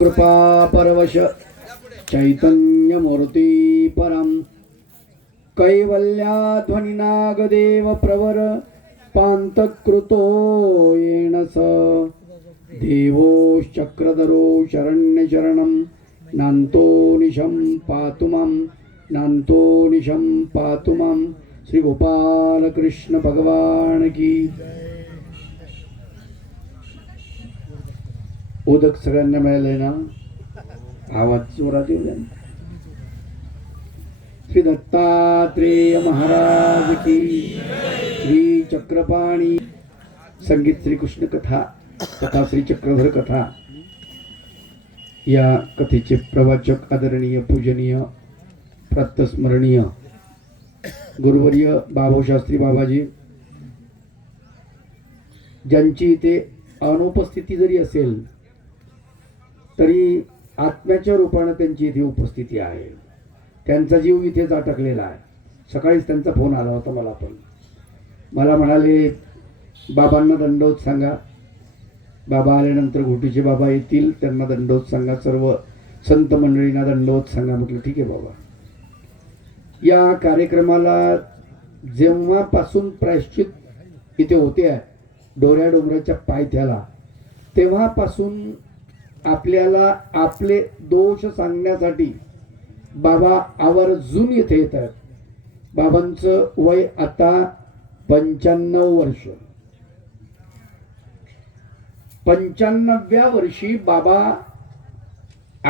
कृपा परवश चैतन्य मूर्ती परम कैवल्याध्वनि नागदेव प्रवर पांतकृतो येन स देवोश्चक्रधरो शरण्य शरणं नान्तो निशं पातु मां नान्तो निशं पातु मां श्री गोपाल कृष्ण भगवान की उदक सगळ्यांना मिळालंय ना? आवाज जोरात येऊ द्या. श्री दत्तात्रेय महाराज की, श्री चक्रपाणी संगीत श्री कृष्ण कथा तथा श्री चक्रधर कथा या कथेचे प्रवाचक आदरणीय पूजनीय प्रातस्मरणीय गुरुवर्य बाबू शास्त्री बाबाजी, ज्यांची इथे अनुपस्थिती जरी असेल तरी आत्म्याच्या रूपाने त्यांची इथे उपस्थिती आहे. त्यांचा जीव इथेच अटकलेला आहे. सकाळीच त्यांचा फोन आला होता मला म्हणाले बाबांना दंडोत सांगा. बाबा आल्यानंतर घोटीचे बाबा येतील, त्यांना दंडोत सांगा, सर्व संत मंडळींना दंडोत सांगा. म्हटलं ठीक आहे बाबा. या कार्यक्रमाला जेव्हापासून प्रायश्चित इथे होते आहे डोऱ्या डोंगराच्या पायथ्याला, तेव्हापासून आपल्याला आपले दोष सांगण्यासाठी बाबा आवर्जून येथे येत आहेत. बाबांचं वय आता 95 वर्ष. 95व्या वर्षी बाबा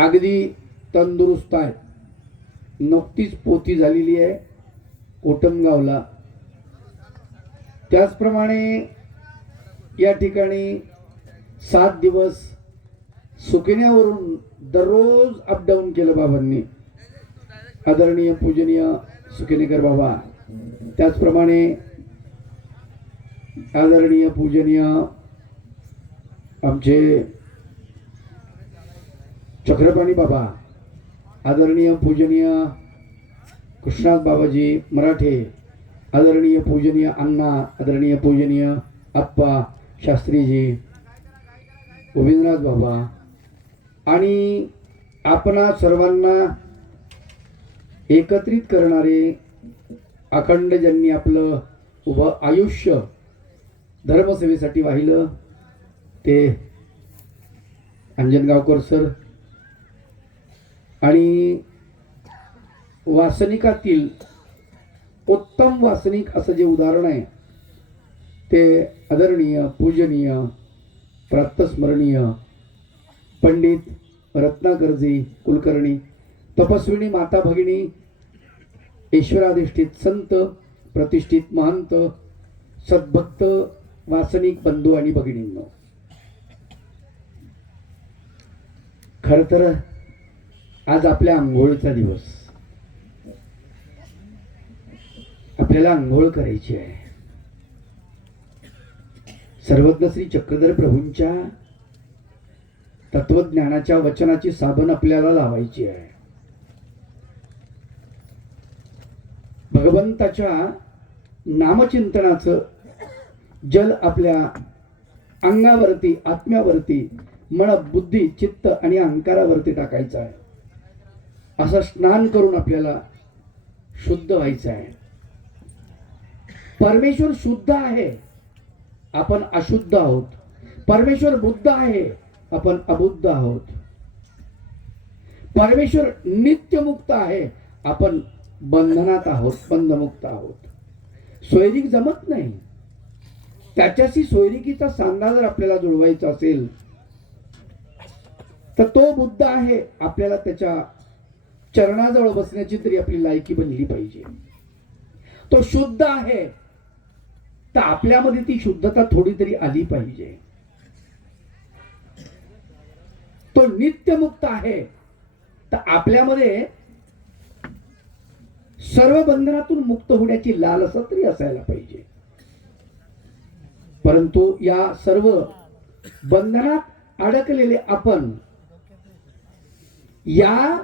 अगदी तंदुरुस्त आहेत. नुकतीच पोथी झालेली आहे कोटमगावला. त्याचप्रमाणे या ठिकाणी 7 दिवस सुकिन्यावरून दररोज अपडाऊन केलं बाबांनी. आदरणीय पूजनीय सुकिनेकर बाबा, त्याचप्रमाणे आदरणीय पूजनीय आमचे चक्रपाणी बाबा, आदरणीय पूजनीय कृष्णात बाबाजी मराठे, आदरणीय पूजनीय अण्णा, आदरणीय पूजनीय आप्पा शास्त्रीजी, गोविंदराज बाबा आणि आपणा सर्वांना एकत्रित करणारे अखंड, ज्यांनी आपलं उभं आयुष्य धर्मसेवेसाठी वाहिलं ते अंजनगावकर सर, आणि वासनिकातील उत्तम वासनिक असं जे उदाहरण आहे ते आदरणीय पूजनीय प्रातस्मरणीय पंडित रत्नाकरजी कुलकर्णी, तपस्विनी माता भगिनी, ईश्वराधिष्ठित संत, प्रतिष्ठित महंत, सद्भक्त वासनिक बंधू आणि भगिनींनो, खर तर आज आपल्या आंघोळीचा दिवस. आपल्याला आंघोळ करायची आहे. सर्वज्ञ श्री चक्रधर प्रभूंच्या तत्वज्ञानाच्या वचनाची साबण आपल्याला लावायची आहे. भगवंताच्या नामचिंतनाचं जल आपल्या अंगावरती, आत्म्यावरती, मन, बुद्धी, चित्त आणि अहंकारावरती टाकायचं आहे. असं स्नान करून आपल्याला शुद्ध व्हायचं आहे. परमेश्वर शुद्ध आहे, आपण अशुद्ध आहोत. परमेश्वर बुद्ध आहे, आपण अबुद्ध आहोत. परमेश्वर नित्यमुक्त आहे, आपण बंधनात आहोत, बंधमुक्त आहोत. सोयरीक जमत नाही. त्याच्याशी सोयरिकीचा सांधा जर आपल्याला जुळवायचा असेल तर तो बुद्ध आहे, आपल्याला त्याच्या चरणाजवळ बसण्याची तरी आपली लायकी बनली पाहिजे. तो शुद्ध आहे तर आपल्यामध्ये ती शुद्धता थोडी तरी आली पाहिजे. तो नित्यमुक्त आहे तर आपल्यामध्ये सर्व बंधनातून मुक्त होण्याची लालसा तरी असायला पाहिजे. परंतु या सर्व बंधनात अडकलेले आपण या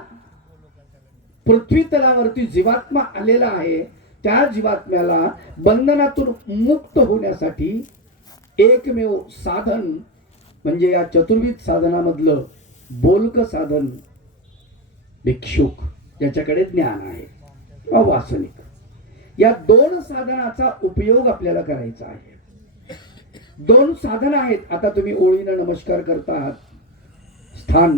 पृथ्वी तलावरती जीवात्मा आलेला आहे. त्या जीवात्म्याला बंधनातून मुक्त होण्यासाठी एकमेव साधन म्हणजे या चतुर्विध साधनामधलं बोलक साधन भिक्षुक ज्याच्याकडे ज्ञान आहे वा वासनिक, या दोन साधनाचा उपयोग आपल्याला करायचा आहे. दोन साधन आहेत. आता तुम्ही ओळीनं नमस्कार करतात, स्थान